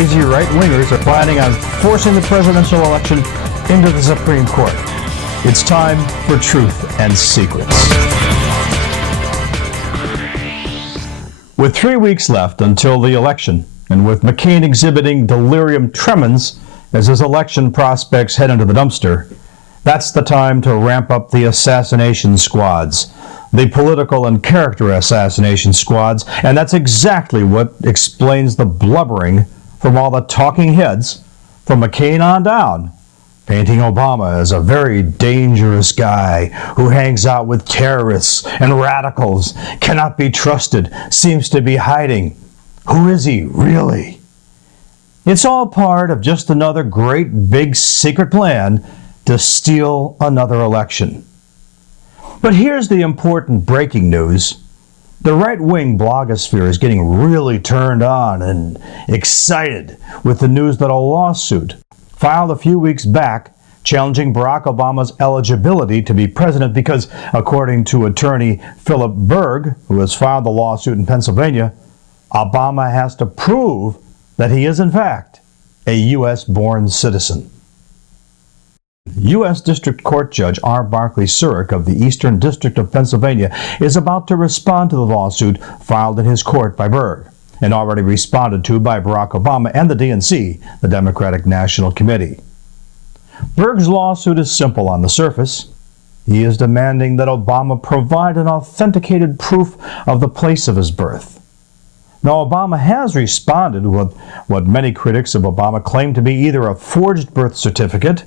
crazy right-wingers are planning on forcing the presidential election into the Supreme Court. It's time for Truth and Secrets. With 3 weeks left until the election, and with McCain exhibiting delirium tremens as his election prospects head into the dumpster, that's the time to ramp up the assassination squads, the political and character assassination squads, and that's exactly what explains the blubbering from all the talking heads from McCain on down, painting Obama as a very dangerous guy who hangs out with terrorists and radicals, cannot be trusted, seems to be hiding. Who is he, really? It's all part of just another great big secret plan to steal another election. But here's the important breaking news. The right-wing blogosphere is getting really turned on and excited with the news that a lawsuit filed a few weeks back challenging Barack Obama's eligibility to be president because, according to Attorney Philip Berg, who has filed the lawsuit in Pennsylvania, Obama has to prove that he is, in fact, a U.S.-born citizen. U.S. District Court Judge R. Barclay Surik of the Eastern District of Pennsylvania is about to respond to the lawsuit filed in his court by Berg, and already responded to by Barack Obama and the DNC, the Democratic National Committee. Berg's lawsuit is simple on the surface. He is demanding that Obama provide an authenticated proof of the place of his birth. Now, Obama has responded with what many critics of Obama claim to be either a forged birth certificate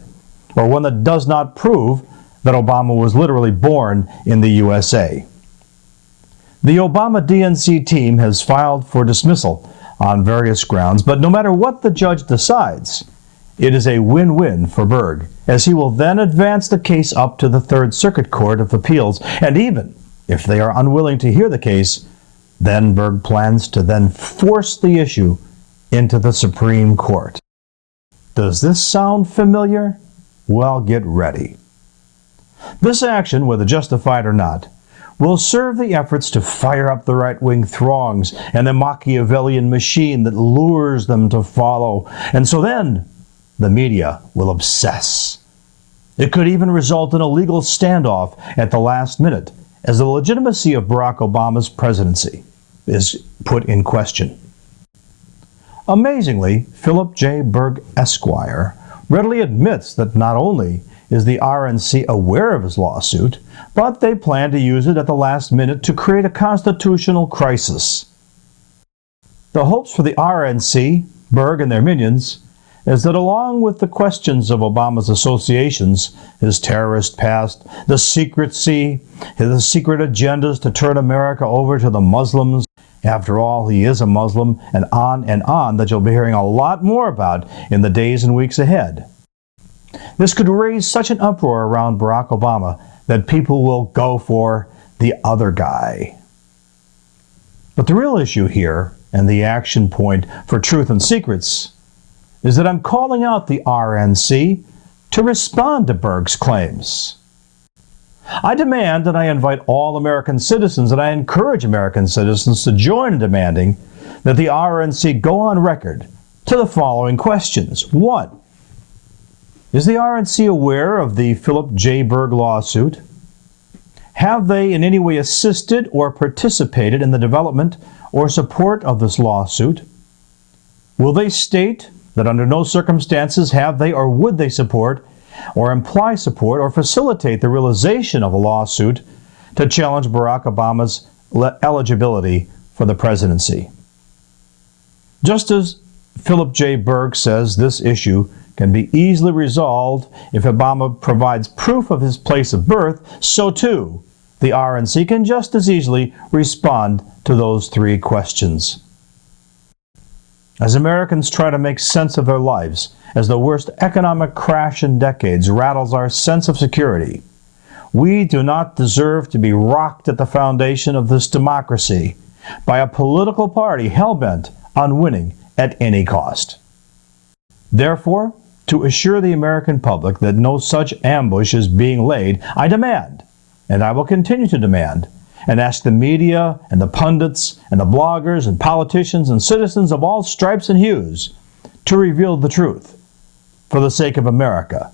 or one that does not prove that Obama was literally born in the USA. The Obama DNC team has filed for dismissal on various grounds, but no matter what the judge decides, it is a win-win for Berg, as he will then advance the case up to the Third Circuit Court of Appeals, and even if they are unwilling to hear the case, then Berg plans to then force the issue into the Supreme Court. Does this sound familiar? Well, get ready. This action, whether justified or not, will serve the efforts to fire up the right-wing throngs and the Machiavellian machine that lures them to follow. And so then, the media will obsess. It could even result in a legal standoff at the last minute, as the legitimacy of Barack Obama's presidency is put in question. Amazingly, Philip J. Berg, Esquire, readily admits that not only is the RNC aware of his lawsuit, but they plan to use it at the last minute to create a constitutional crisis. The hopes for the RNC, Berg, and their minions is that along with the questions of Obama's associations, his terrorist past, the secrecy, his secret agendas to turn America over to the Muslims, after all, he is a Muslim, and on, that you'll be hearing a lot more about in the days and weeks ahead. This could raise such an uproar around Barack Obama that people will go for the other guy. But the real issue here, and the action point for Truth and Secrets, is that I'm calling out the RNC to respond to Berg's claims. I demand and I invite all American citizens and I encourage American citizens to join in demanding that the RNC go on record to the following questions. 1. Is the RNC aware of the Philip J. Berg lawsuit? Have they in any way assisted or participated in the development or support of this lawsuit? Will they state that under no circumstances have they or would they support or imply support or facilitate the realization of a lawsuit to challenge Barack Obama's eligibility for the presidency? Just as Philip J. Berg says this issue can be easily resolved if Obama provides proof of his place of birth, so too the RNC can just as easily respond to those three questions. As Americans try to make sense of their lives, as the worst economic crash in decades rattles our sense of security, we do not deserve to be rocked at the foundation of this democracy by a political party hell-bent on winning at any cost. Therefore, to assure the American public that no such ambush is being laid, I demand, and I will continue to demand, and ask the media and the pundits and the bloggers and politicians and citizens of all stripes and hues to reveal the truth for the sake of America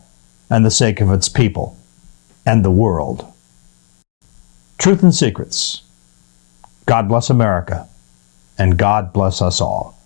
and the sake of its people and the world. Truth and Secrets. God bless America, and God bless us all.